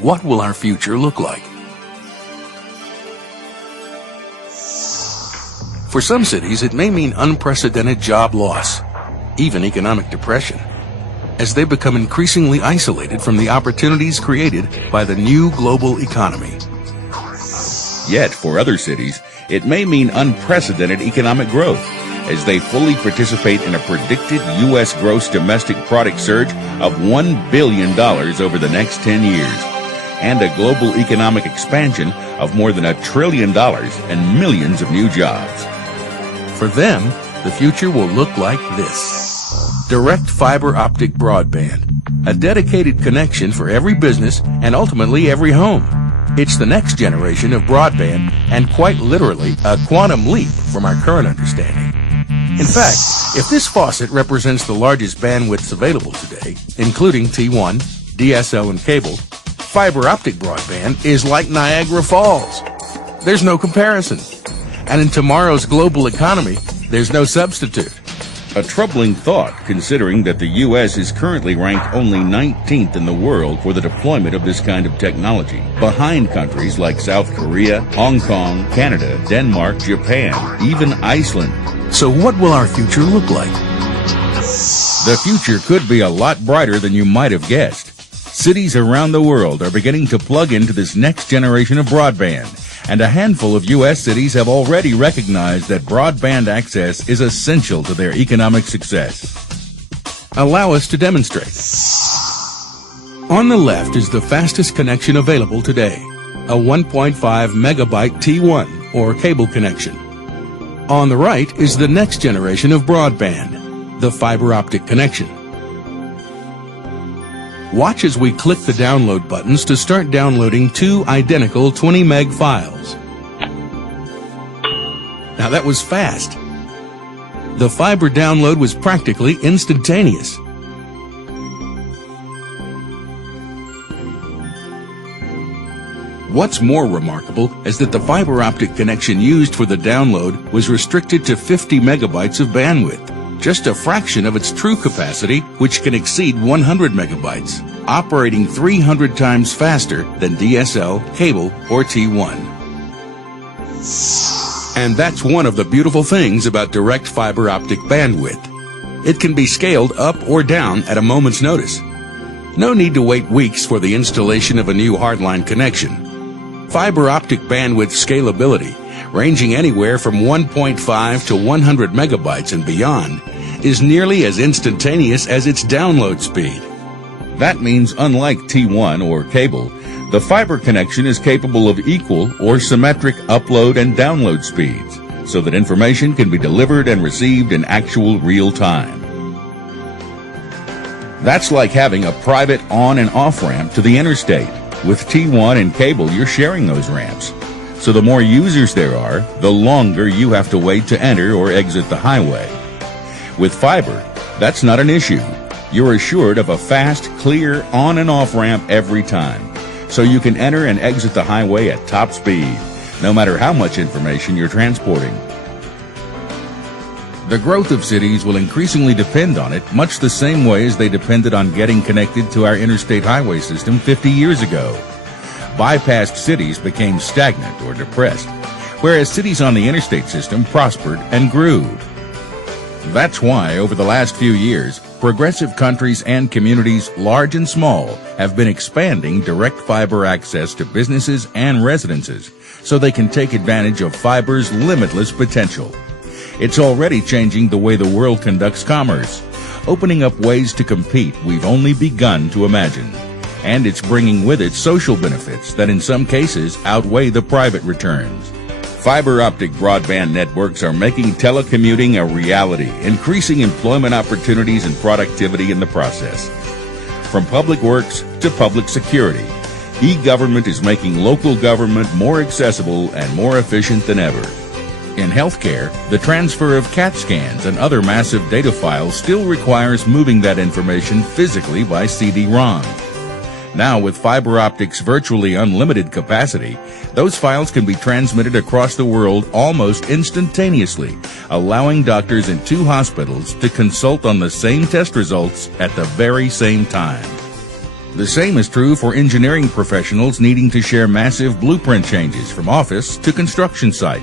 what will our future look like? For some cities, it may mean unprecedented job loss, even economic depression, as they become increasingly isolated from the opportunities created by the new global economy. Yet, for other cities, it may mean unprecedented economic growth, as they fully participate in a predicted U.S. gross domestic product surge of $1 billion over the next 10 years, and a global economic expansion of more than $1 trillion and millions of new jobs. For them, the future will look like this. Direct fiber optic broadband, a dedicated connection for every business and ultimately every home. It's the next generation of broadband and quite literally a quantum leap from our current understanding. In fact, if this faucet represents the largest bandwidths available today, including T1, DSL, and cable, fiber optic broadband is like Niagara Falls. There's no comparison. And in tomorrow's global economy, there's no substitute. A troubling thought, considering that the U.S. is currently ranked only 19th in the world for the deployment of this kind of technology, behind countries like South Korea, Hong Kong, Canada, Denmark, Japan, even Iceland. So what will our future look like? The future could be a lot brighter than you might have guessed. Cities around the world are beginning to plug into this next generation of broadband, and a handful of U.S. cities have already recognized that broadband access is essential to their economic success. Allow us to demonstrate. On the left is the fastest connection available today, a 1.5 megabyte T1 or cable connection. On the right is the next generation of broadband, the fiber optic connection. Watch as we click the download buttons to start downloading two identical 20 meg files. Now that was fast. The fiber download was practically instantaneous. What's more remarkable is that the fiber optic connection used for the download was restricted to 50 megabytes of bandwidth, just a fraction of its true capacity, which can exceed 100 megabytes, operating 300 times faster than DSL, cable, or T1. And that's one of the beautiful things about direct fiber optic bandwidth. It can be scaled up or down at a moment's notice. No need to wait weeks for the installation of a new hardline connection. Fiber optic bandwidth scalability, ranging anywhere from 1.5 to 100 megabytes and beyond, is nearly as instantaneous as its download speed. That means, unlike T1 or cable, the fiber connection is capable of equal or symmetric upload and download speeds, so that information can be delivered and received in actual real time. That's like having a private on and off ramp to the interstate. With T1 and cable, you're sharing those ramps. So the more users there are, the longer you have to wait to enter or exit the highway. With fiber, that's not an issue. You're assured of a fast, clear on and off ramp every time, so you can enter and exit the highway at top speed, no matter how much information you're transporting. The growth of cities will increasingly depend on it, much the same way as they depended on getting connected to our interstate highway system 50 years ago. Bypassed cities became stagnant or depressed, whereas cities on the interstate system prospered and grew. That's why, over the last few years, progressive countries and communities, large and small, have been expanding direct fiber access to businesses and residences so they can take advantage of fiber's limitless potential. It's already changing the way the world conducts commerce, opening up ways to compete we've only begun to imagine. And it's bringing with it social benefits that in some cases outweigh the private returns. Fiber optic broadband networks are making telecommuting a reality, increasing employment opportunities and productivity in the process. From public works to public security, e-government is making local government more accessible and more efficient than ever. In healthcare, the transfer of CAT scans and other massive data files still requires moving that information physically by CD-ROM. Now, with fiber optics' virtually unlimited capacity, those files can be transmitted across the world almost instantaneously, allowing doctors in two hospitals to consult on the same test results at the very same time. The same is true for engineering professionals needing to share massive blueprint changes from office to construction site,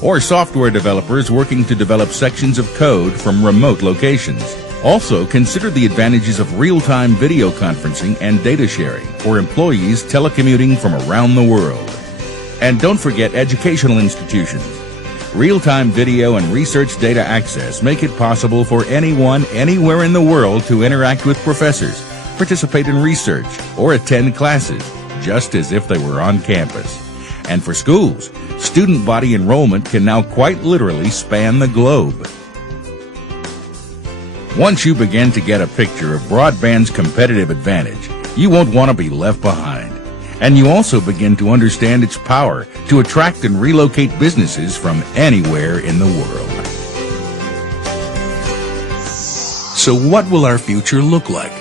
or software developers working to develop sections of code from remote locations. Also, consider the advantages of real-time video conferencing and data sharing for employees telecommuting from around the world. And don't forget educational institutions. Real-time video and research data access make it possible for anyone, anywhere in the world to interact with professors, participate in research, or attend classes, just as if they were on campus. And for schools, student body enrollment can now quite literally span the globe. Once you begin to get a picture of broadband's competitive advantage, you won't want to be left behind. And you also begin to understand its power to attract and relocate businesses from anywhere in the world. So what will our future look like?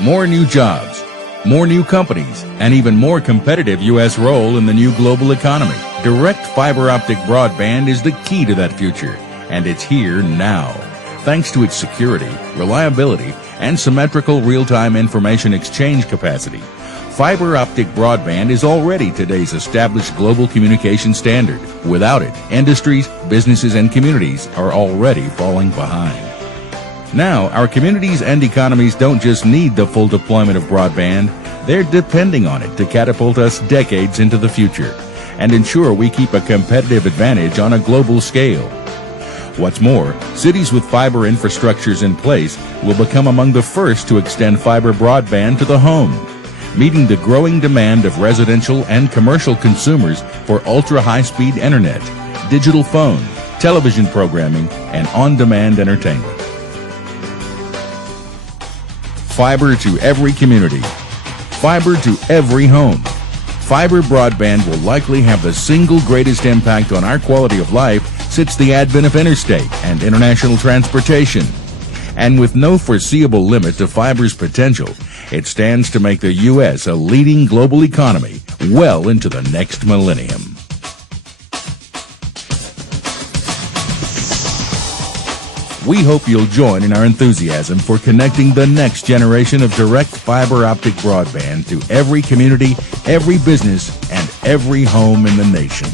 More new jobs, more new companies, and even more competitive U.S. role in the new global economy. Direct fiber optic broadband is the key to that future, and it's here now. Thanks to its security, reliability, and symmetrical real-time information exchange capacity, fiber optic broadband is already today's established global communication standard. Without it, industries, businesses, and communities are already falling behind. Now, our communities and economies don't just need the full deployment of broadband, they're depending on it to catapult us decades into the future and ensure we keep a competitive advantage on a global scale. What's more, cities with fiber infrastructures in place will become among the first to extend fiber broadband to the home, meeting the growing demand of residential and commercial consumers for ultra-high-speed internet, digital phone, television programming, and on-demand entertainment. Fiber to every community. Fiber to every home. Fiber broadband will likely have the single greatest impact on our quality of life since the advent of interstate and international transportation. And with no foreseeable limit to fiber's potential, it stands to make the U.S. a leading global economy well into the next millennium. We hope you'll join in our enthusiasm for connecting the next generation of direct fiber optic broadband to every community, every business, and every home in the nation.